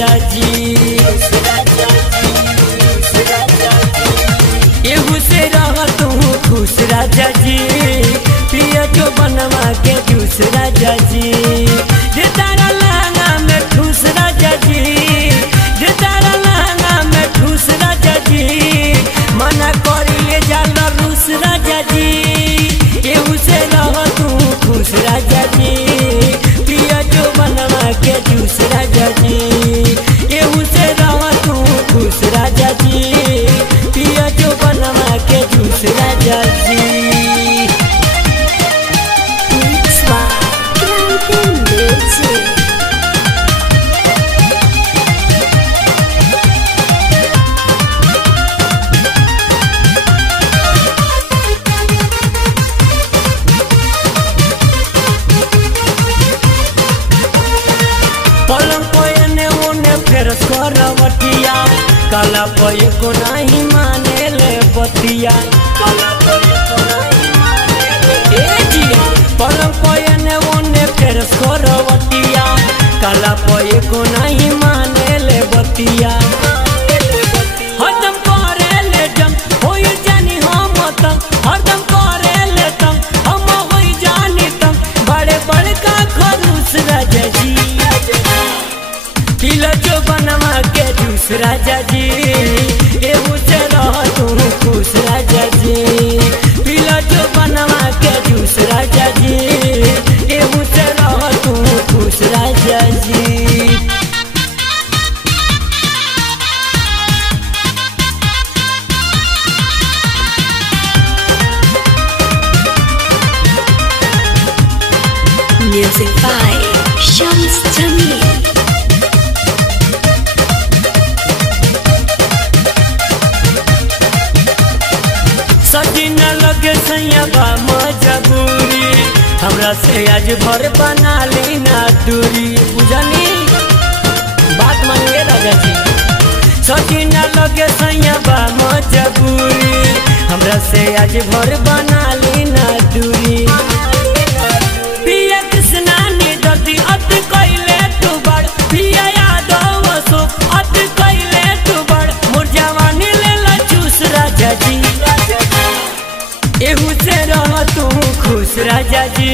राजा जी। एहू से रह तू खुश राजा जी, पिया जो बनवा के जूस राजा जी। जे तारा लहंगा में ठूस राजा जी, जे तारा लहंगा में ठूस राजा जी, मना करी ले जाल रूस राजा जी। एहू से रह तू खुश राजा जी, पिया जो बनवा के जूस राजा जी। एहू से रह तू खुश राजा जी, पिया जो बनवा के जूस राजा जी। करवटिया काला पय को नहीं माने ले बतिया, काला पय को नहीं माने ले ए जिया। पलंग पय ने ओने फेर करवटिया, काला पय को नहीं माने ले बतिया। हरदम करे ले जम होई जानी हम तम, हरदम करे ले तम हम होई जानी तम। बड़े बड़े का खरूस राजा जी, पिला जो बनवा के जूस राजा जी। एहू से रह तू खुश राजा जी, पिला जो बनवा के जूस राजा जी। एहू से रह तू खुश राजा जी। Music by Shams Jamil। सजी न लगे सैया बा मजबूरी, हमरा से आज भर बना ली ना दूरी। बुझनी बात मानिए राजा जी। सजी न लगे सैया बा मजबूरी, हमरा से आज भर बना ली ना दूरी। पिया कृष्णा ने दर्दी अत कैले तू बड़, पिया यादव सो अत कैले तू बड़। मोर जवानी ले ला चूस राजा जी, एहू से रह तू खुश राजा जी।